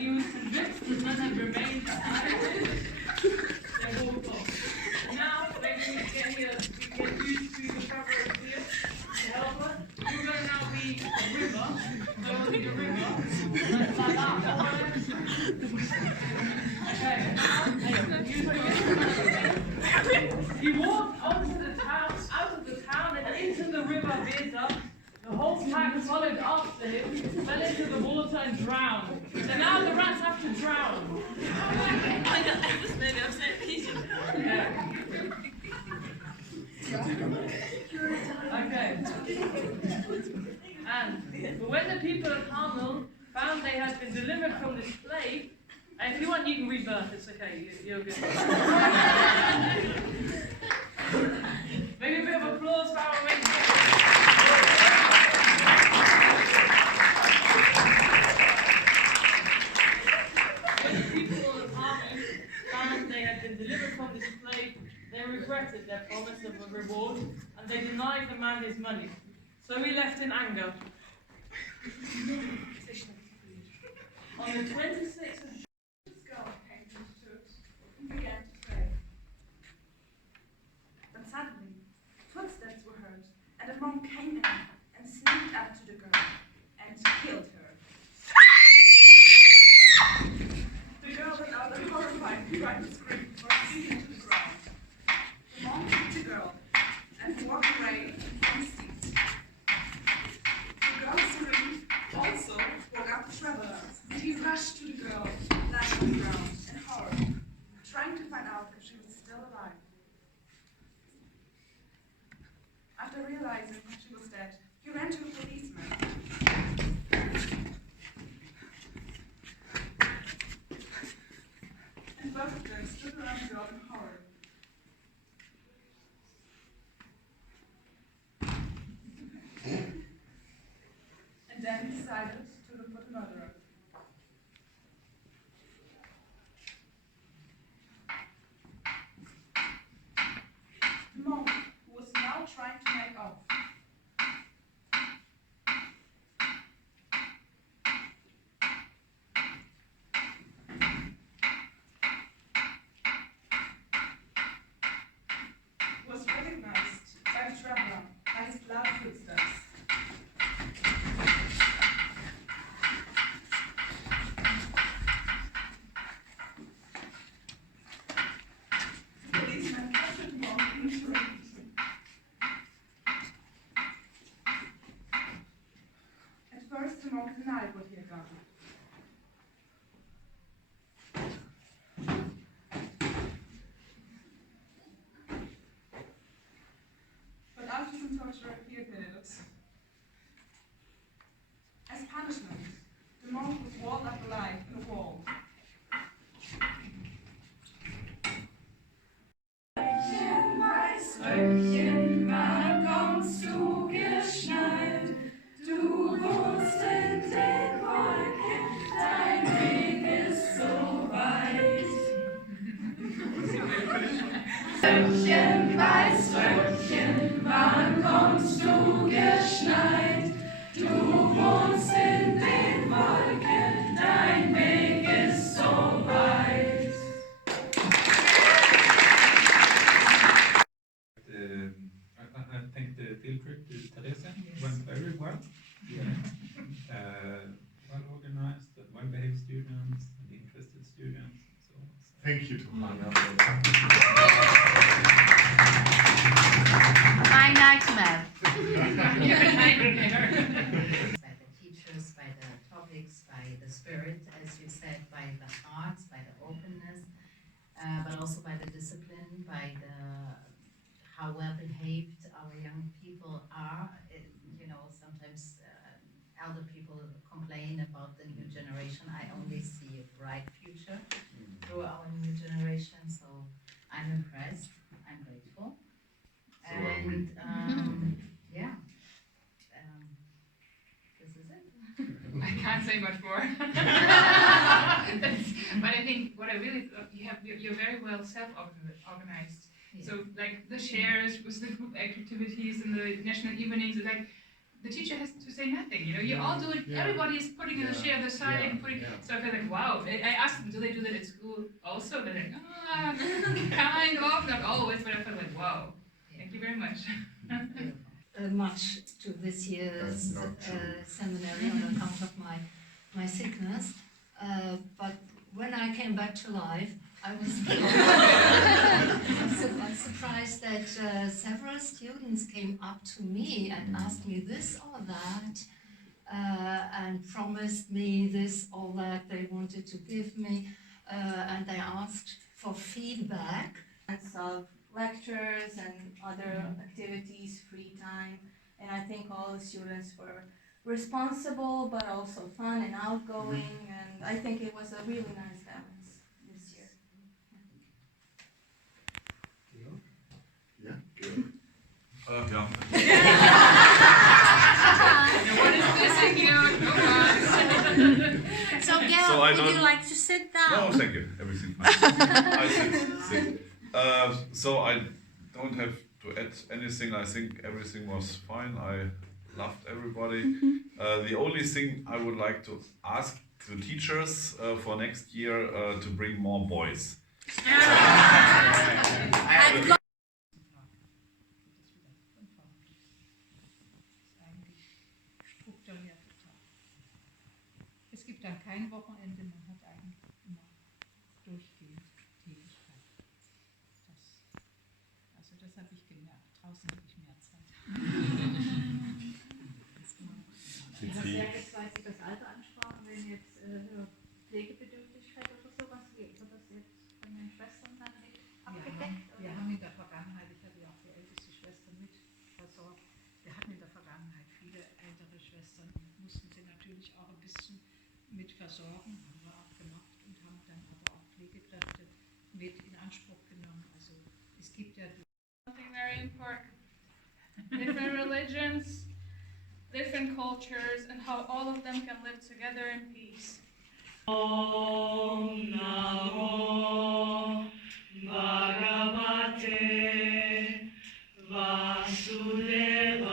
he was convinced that none had remained silent, they walked off. And now, maybe we get used to the preparation here to help us. We're going to now be a river. So it'll be a river. Like that. Okay, he walked onto the town, out of the town, and into the river Weser. The whole pack followed after him, fell into the water and drowned. So now the rats have to drown. Das wäre absolut Okay. And but when the people of Hamel found they had been delivered from this plague, and if you want, you can rebirth. It's okay. You're good. Maybe a bit of applause for our amazing. When the people of Hamel found they had been delivered from this plague, they regretted their promise of a reward, and they denied the man his money. So he left in anger. On the 26th of This girl came to the church and began to pray. But suddenly, footsteps were heard, and a monk came in and sneaked up to the girl and killed her. The girl let out a horrified cry and screamed before sinking to the ground. The monk took the girl and walked away from the seat. The girl screamed also woke up the traveler, and he rushed to the girl, lying on the ground in horror, trying to find out if she was still alive. After realizing she was dead, he ran to a policeman. And both of them stood around the girl in horror. And then he decided to look for the murderer. The monk, who was now trying to make off, was recognized by the traveler by his loud footsteps. The policeman captured the monk in his room. At first, the monk denied what he had done. But after some torture, he admitted it. As punishment, the monk was walled up alive in a wall. Röckchen, wann kommst du geschneit? Du wohnst in den Wolken, dein Weg ist so weit. Röckchen, weiß Röckchen, wann kommst du geschneit? Du wohnst in den Wolken, dein Weg ist so weit. I think the field trip to Therese went very well. Well organized, well-behaved students, and interested students. So Thank you to Hannah. My nightmare. By the teachers, by the topics, by the spirit, as you said, by the hearts, by the openness, but also by the discipline, by the how well behaved our young people are. Sometimes elder people complain about the new generation. I only see a bright future through our new generation, so I'm impressed. I'm grateful. And yeah, this is it. I can't say much more. But I think what I really you're very well self-organized. Yeah. So like the shares with the group activities and the national evenings, like the teacher has to say nothing. You know, you all do it. Everybody is putting in the share the side and putting. So I feel like, wow. I asked them, do they do that at school also? They're like, kind of, not always, but I felt like, wow. Thank you very much. Much to this year's seminary on account of my sickness, but when I came back to life, I was surprised that several students came up to me and asked me this or that, and promised me this or that they wanted to give me, and they asked for feedback. Of lectures and other activities, free time, and I think all the students were responsible but also fun and outgoing, and I think it was a really nice balance this year. Yeah, good. No one is missing you. No one. So, Gerald, So I would you don't- like to sit down? No, thank you. Everything fine. I sit. So I don't have to add anything. I think everything was fine. I loved everybody. The only thing I would like to ask the teachers for next year to bring more boys. Es gibt dann kein Wochenende, man hat eigentlich immer durchgehend Tätigkeit. Das habe ich gemerkt. Draußen habe ich mehr Zeit. Was wäre jetzt, weil Sie das Alter ansprachen, wenn jetzt Pflegebedürftigkeit oder sowas, wird das jetzt von den Schwestern dann mit abgedeckt? Wir haben in der Vergangenheit, ich habe ja auch die älteste Schwester mit versorgt, wir hatten in der Vergangenheit viele ältere Schwestern, die mussten sie natürlich auch ein bisschen mit versorgen, haben wir auch gemacht und haben dann aber auch Pflegekräfte mit in Anspruch genommen. Also es gibt ja Something very important. Different religions, different cultures, and how all of them can live together in peace. Om Namo Bhagavate Vasudevaya.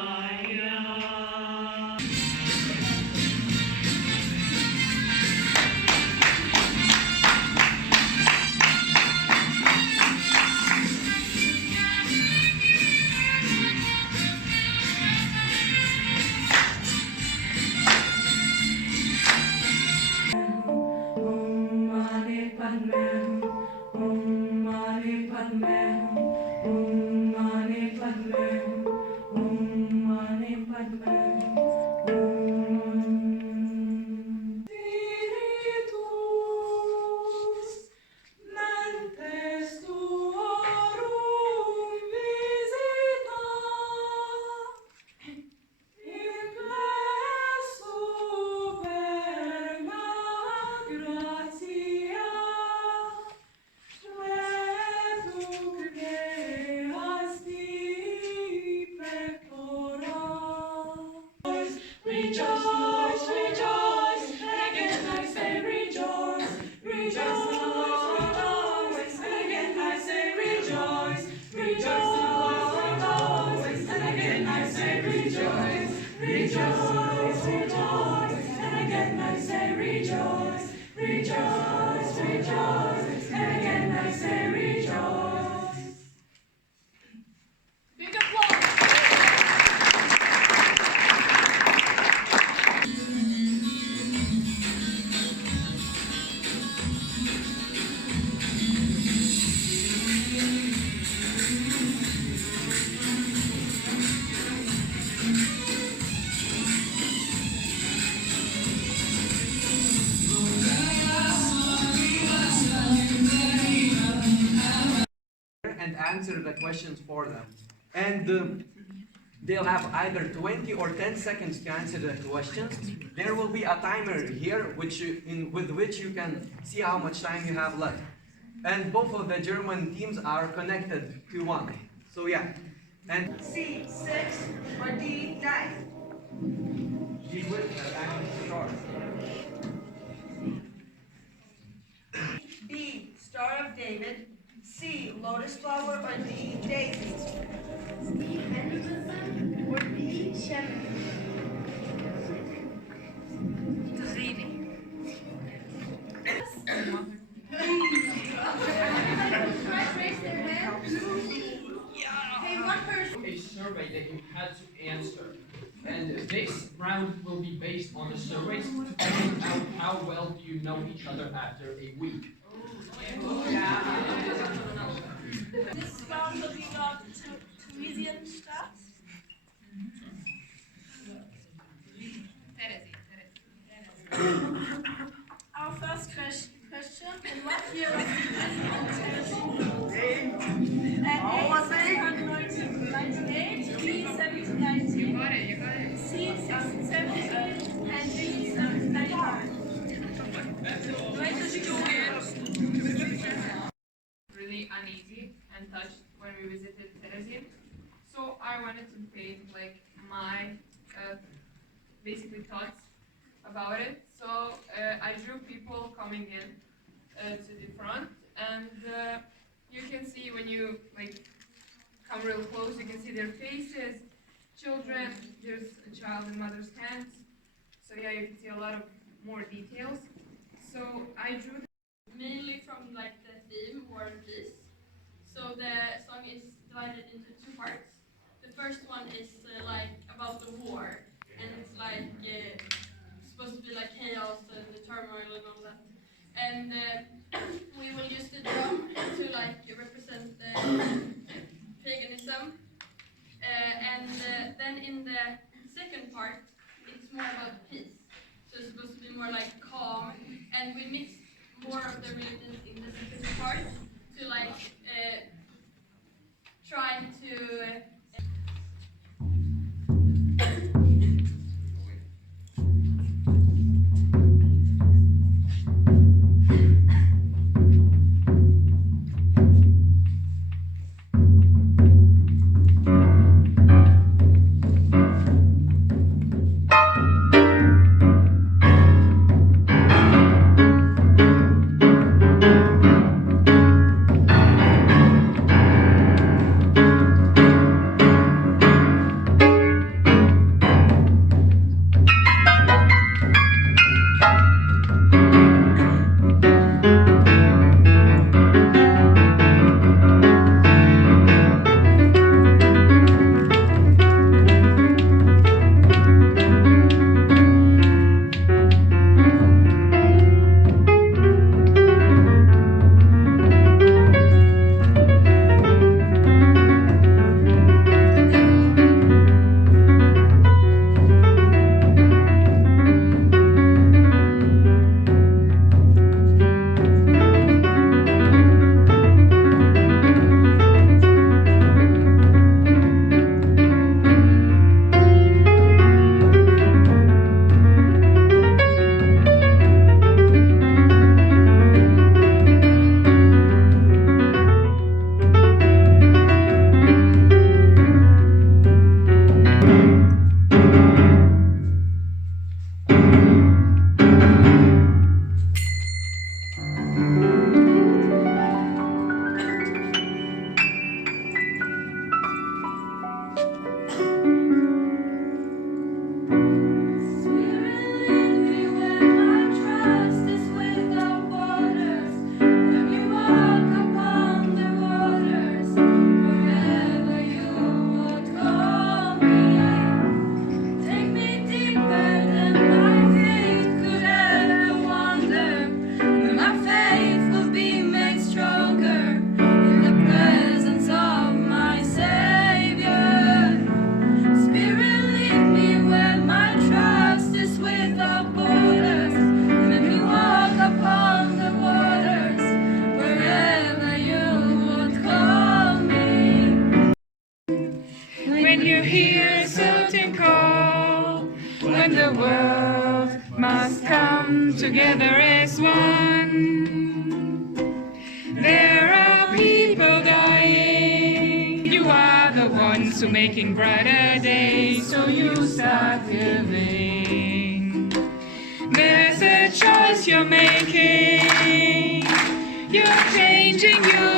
And answer the questions for them. And they'll have either 20 or 10 seconds to answer the questions. There will be a timer here with which you can see how much time you have left. And both of the German teams are connected to one. So yeah. And C6 or D9? D with the time start. B, Star of David. C, Lotus Flower, or D, Daisies? D, Henderson, or D, Cherry? just a race to find out how well do you know each other after a week. This round will be about Tunisian stuff. Our first question, in what year was the A, 1698, B, 1719, C, 1678, and D, 1795. Really uneasy and touched when we visited Terezin. So I wanted to paint like my basically thoughts about it. So I drew people coming in to the front, and you can see when you like come real close, you can see their faces, children, there's a child in mother's hands. So yeah, you can see a lot of more details. So I drew Mainly from like the theme War and Peace. So the song is divided into two parts. The first one is like about the war, and it's like supposed to be like chaos and the turmoil and all that. And we will use the drum to like represent the paganism. And then in the second part, it's more about peace. So it's supposed to be more like calm, and we mix more of the religions in the second part to like try to together as one. There are people dying. You are the ones who making brighter days, so you start living. There's a choice you're making. You're changing your